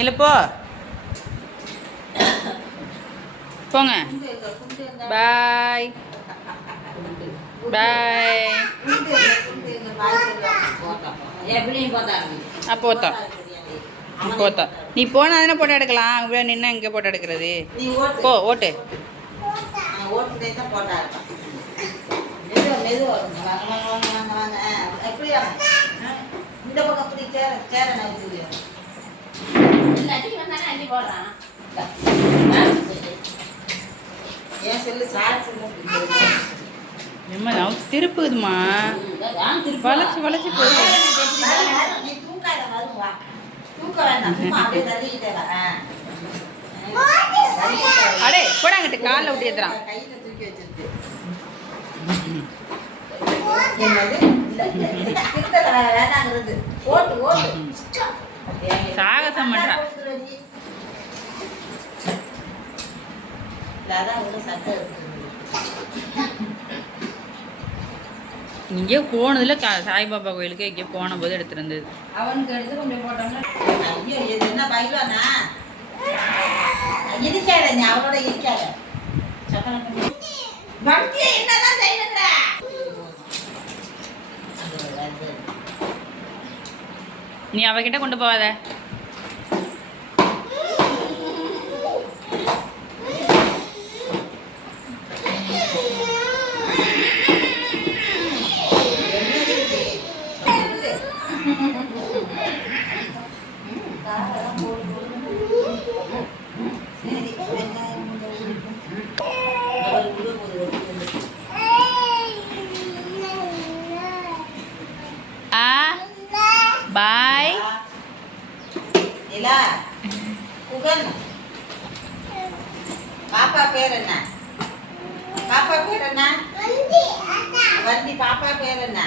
இல்லை போ போங்க. பாய் பாய். போத்தா போத்தா நீ போனா தானே போட்டோ எடுக்கலாம். இவ்வளோ நின்று இங்கே போட்டோ எடுக்கிறது. போ ஓட்டு. இந்த பக்கம் அப்படி சேர ஏன் சொல்லு சார் எம்மா நான் திருப்புதுமா வளைச்சி வளைச்சி போகுது. நீ தூக்காத வருவா தூக்க வேண்டாம் சும்மா அப்படியே தள்ளிக்கிட்டே வரேன். அடே போடாங்கிட்டு காலில் விட்டு ஏத்துறான். கையில தூக்கி வச்சிருக்கு. வேண்டாங்கிறது ஓட்டு ஓட்டு சாகசம் பண்றான். இங்கே போனதுல சாய்பாபா கோயிலுக்கு இங்கே போன போது எடுத்துருந்தது. அவனுக்கு எடுத்து கொஞ்சம் போட்டோம்னா ஐயோ இது என்ன பயிலானா இருக்காத நீ அவளோட இருக்காத பக்தி என்னதான் செய்யணுங்கிற நீ அவகிட்ட கொண்டு போவாத. பாய் குகன் பாப்பா பேர் என்ன? பாப்பா பேர் என்ன? வண்டி பாப்பா பேர் என்ன?